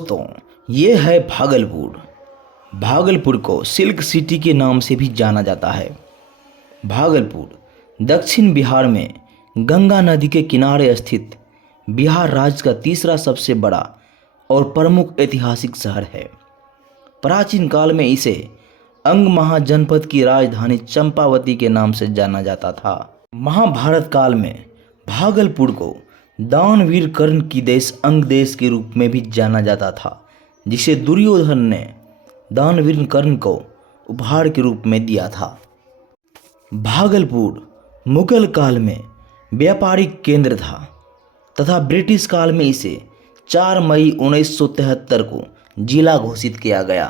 दोस्तों, ये है भागलपुर। भागलपुर को सिल्क सिटी के नाम से भी जाना जाता है। भागलपुर दक्षिण बिहार में गंगा नदी के किनारे स्थित बिहार राज्य का तीसरा सबसे बड़ा और प्रमुख ऐतिहासिक शहर है। प्राचीन काल में इसे अंग महाजनपद की राजधानी चंपावती के नाम से जाना जाता था। महाभारत काल में भागलपुर को दानवीर कर्ण की देश अंग देश के रूप में भी जाना जाता था, जिसे दुर्योधन ने दानवीर कर्ण को उपहार के रूप में दिया था। भागलपुर मुगल काल में व्यापारिक केंद्र था तथा ब्रिटिश काल में इसे 4 मई 1973 को जिला घोषित किया गया।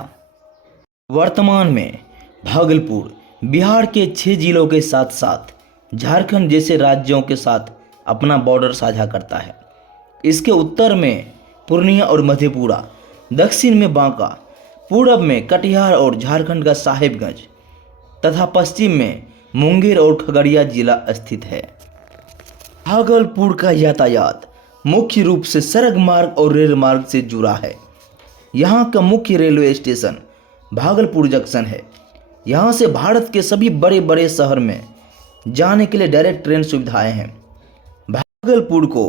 वर्तमान में भागलपुर बिहार के 6 जिलों के साथ साथ झारखंड जैसे राज्यों के साथ अपना बॉर्डर साझा करता है। इसके उत्तर में पूर्णिया और मधेपुरा, दक्षिण में बांका, पूरब में कटिहार और झारखंड का साहिबगंज तथा पश्चिम में मुंगेर और खगड़िया जिला स्थित है। भागलपुर का यातायात मुख्य रूप से सड़क मार्ग और रेल मार्ग से जुड़ा है। यहाँ का मुख्य रेलवे स्टेशन भागलपुर जंक्शन है। यहाँ से भारत के सभी बड़े बड़े शहर में जाने के लिए डायरेक्ट ट्रेन सुविधाएं हैं। भागलपुर को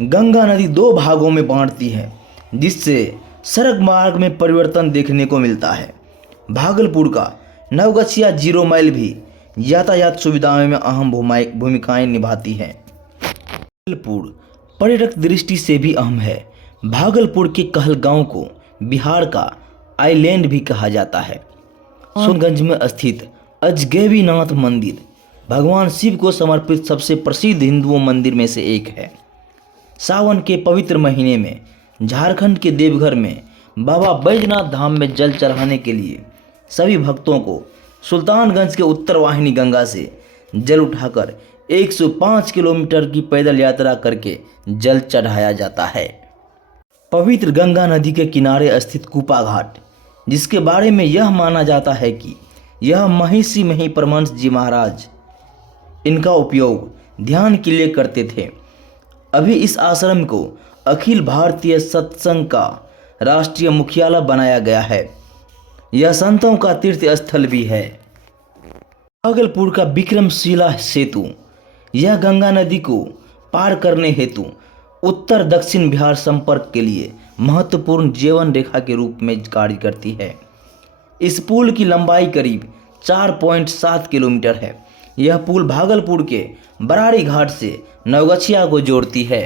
गंगा नदी 2 भागों में बांटती है, जिससे सड़क मार्ग में परिवर्तन देखने को मिलता है। भागलपुर का नवगछिया 0 माइल भी यातायात सुविधाओं में अहम भूमिकाएं निभाती है। भागलपुर पर्यटक दृष्टि से भी अहम है। भागलपुर के कहलगांव को बिहार का आइलैंड भी कहा जाता है। सोनगंज में स्थित अजगैबीनाथ मंदिर भगवान शिव को समर्पित सबसे प्रसिद्ध हिंदू मंदिर में से एक है। सावन के पवित्र महीने में झारखंड के देवघर में बाबा बैजनाथ धाम में जल चढ़ाने के लिए सभी भक्तों को सुल्तानगंज के उत्तर वाहिनी गंगा से जल उठाकर 105 किलोमीटर की पैदल यात्रा करके जल चढ़ाया जाता है। पवित्र गंगा नदी के किनारे स्थित कूपा घाट, जिसके बारे में यह माना जाता है कि यह महिषी मही परमहंस जी महाराज इनका उपयोग ध्यान के लिए करते थे। अभी इस आश्रम को अखिल भारतीय सत्संग का राष्ट्रीय मुख्यालय बनाया गया है। यह संतों का तीर्थ स्थल भी है। भागलपुर का विक्रमशिला सेतु, यह गंगा नदी को पार करने हेतु उत्तर दक्षिण बिहार संपर्क के लिए महत्वपूर्ण जीवन रेखा के रूप में कार्य करती है। इस पुल की लंबाई करीब 4.7 किलोमीटर है। यह पुल भागलपुर के बरारी घाट से नवगछिया को जोड़ती है।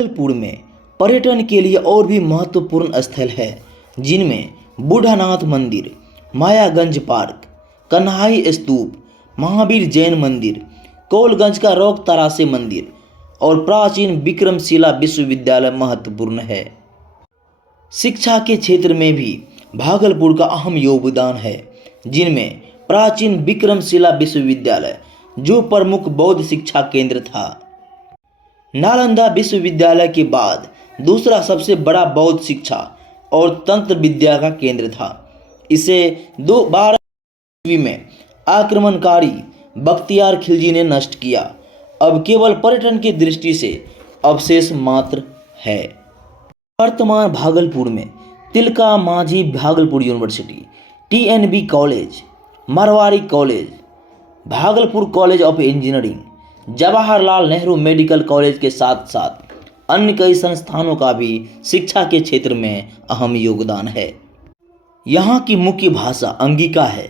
भागलपुर में पर्यटन के लिए और भी महत्वपूर्ण स्थल है, जिनमें बूढ़ानाथ मंदिर, मायागंज पार्क, कन्हाई स्तूप, महावीर जैन मंदिर, कौलगंज का रोक तरासे मंदिर और प्राचीन विक्रमशिला विश्वविद्यालय महत्वपूर्ण है। शिक्षा के क्षेत्र में भी भागलपुर का अहम योगदान है, जिनमें प्राचीन विक्रमशिला विश्वविद्यालय जो प्रमुख बौद्ध शिक्षा केंद्र था। नालंदा विश्वविद्यालय के बाद दूसरा सबसे बड़ा बौद्ध शिक्षा और तंत्र विद्या का केंद्र था। इसे 12वीं ईस्वी में आक्रमणकारी बख्तियार खिलजी ने नष्ट किया। अब केवल पर्यटन की दृष्टि से अवशेष मात्र है। वर्तमान भागलपुर में Tilka Manjhi Bhagalpur university, TNB college, Marwari college, Bhagalpur college of engineering, Jawaharlal Nehru medical college के साथ साथ अन्य कई संस्थानों का भी शिक्षा के क्षेत्र में अहम योगदान है। यहाँ की मुख्य भाषा अंगिका है।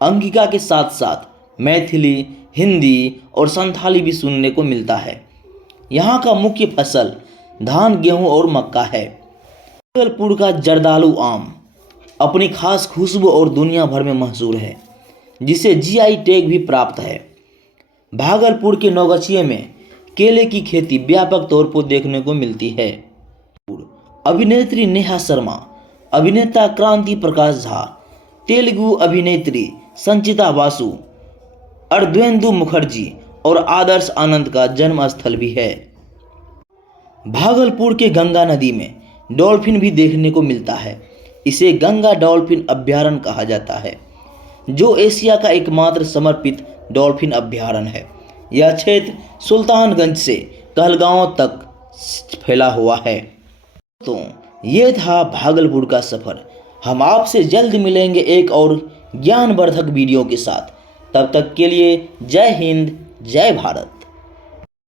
अंगिका के साथ साथ मैथिली, हिंदी और संथाली भी सुनने को मिलता है। यहाँ का मुख्य फसल धान, गेहूँ और मक्का है। भागलपुर का जर्दालू आम अपनी खास खुशबू और दुनिया भर में मशहूर है, जिसे GI टैग भी प्राप्त है। भागलपुर के नवगछिया में केले की खेती व्यापक तौर पर देखने को मिलती है। अभिनेत्री नेहा शर्मा, अभिनेता क्रांति प्रकाश झा, तेलुगु अभिनेत्री संचिता बासु, अर्धवेंदु मुखर्जी और आदर्श आनंद का जन्म स्थल भी है। भागलपुर के गंगा नदी में डॉल्फिन भी देखने को मिलता है। इसे गंगा डॉल्फिन अभ्यारण्य कहा जाता है, जो एशिया का एकमात्र समर्पित डॉल्फिन अभ्यारण्य है। यह क्षेत्र सुल्तानगंज से कहलगांव तक फैला हुआ है। तो ये था भागलपुर का सफ़र। हम आपसे जल्द मिलेंगे एक और ज्ञानवर्धक वीडियो के साथ। तब तक के लिए जय हिंद, जय भारत।